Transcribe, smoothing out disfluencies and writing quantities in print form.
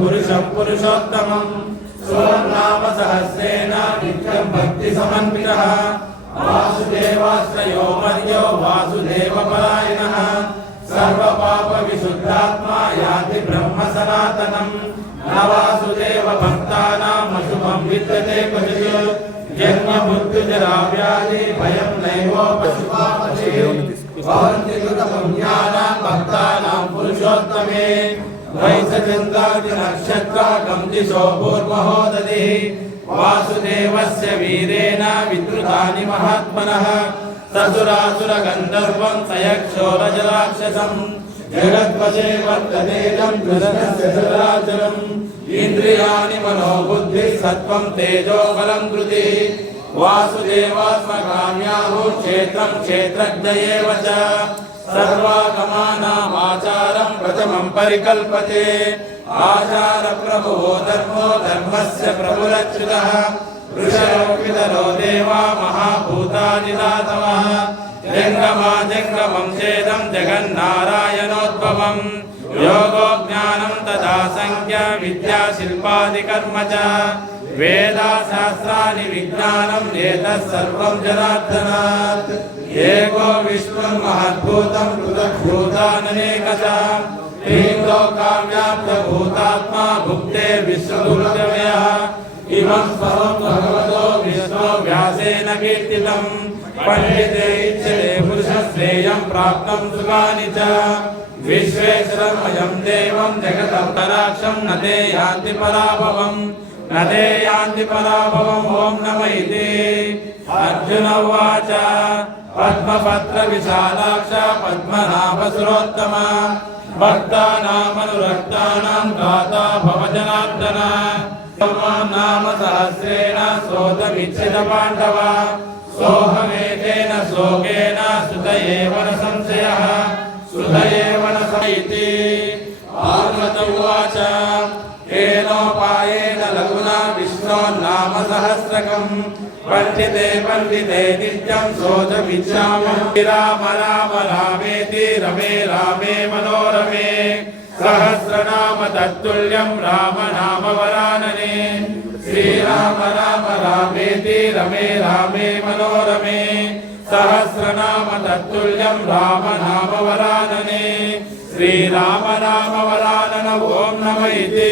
पुरुषं पुरुषोत्तमं सोमनाम सहस्रेण नित्यं भक्ति समन्वितः वासुदेवाश्रयो मर्यो वासुदेवपरायणः सर्वपाप विशुद्धात्मा याति ब्रह्म सनातनम् न वासुदेव भक्तानाम् अशुभं विद्यते क्वचित् जन्म मृत्यु जरा व्याधि भयं नैवोपशुपापते भवन्ति कृतपुण्यानां भक्तानां पुरुषोत्तमे वैशचन्द्रादि नक्षत्राकं दिशो भूर्महोदधिः वासुदेवस्य वीरेण विद्रुतानि महात्मनः ससुरासुरगन्धर्वं सयक्षोरजराक्षसं जगद्वशे वर्ततेजं कृष्णस्य चराचरम् इंद्रियाणि मनोबुद्धिः सत्त्वं तेजो बलं धृतिः वासुदेवात्मकाम्याहुः क्षेत्रं क्षेत्रज्ञ एव च सर्वागमानामाचारं प्रथमं परिकल्पते आचारप्रभवो धर्मो धर्मस्य प्रभुरच्युतः ऋषयो पितरो देवा महाभूतानि धातवः जङ्गमा जङ्गमं चेदं जगन्नारायणोद्भवम् योगो ज्ञानं तथा संख्या विद्या शिल्पादि कर्म च वेदा शास्त्राणि विज्ञानम् एतत् सर्वं जनार्दनात् एको विश्वं महद्भूतं पृथग्भूताननेकशः त्रीं लोकान् व्याप्तभूतात्मा भुक्ते विश्वगुरुजयः इमं स्वं भगवतो विष्णुव्यासेन कीर्तितं पण्डिते इच्छते पुरुषश्रेयं प्राप्तं सुखानि च विश्वेश्वरमयं देवं जगदन्तराक्षं न ते यान्ति पराभवम् न ते यान्ति पराभवम् ॐ नमः इति अर्जुन उवाच पद्मपत्रविशालाक्ष पद्मनाभसुरोत्तम भक्तानामनुरक्तानां दाता भवजनार्दन नाम सहस्रेण सोतमिच्छित पाण्डव सोऽहमेतेन श्लोकेन सुत एव न संशयः सुत एव न इति पार्वत उवाच केनोपायेन लघुना विष्णोर्नाम सहस्रकम् पण्डिते पण्डिते नित्यं शोचमिच्छामि राम राम रामेति रमे रामे मनोरमे सहस्रनाम तत्तुल्यं राम नाम वरानने श्रीराम राम रामेति रमे रामे मनोरमे सहस्रनाम तत्तुल्यं राम नाम वरानने श्रीराम नाम वरानन ओम नमः इति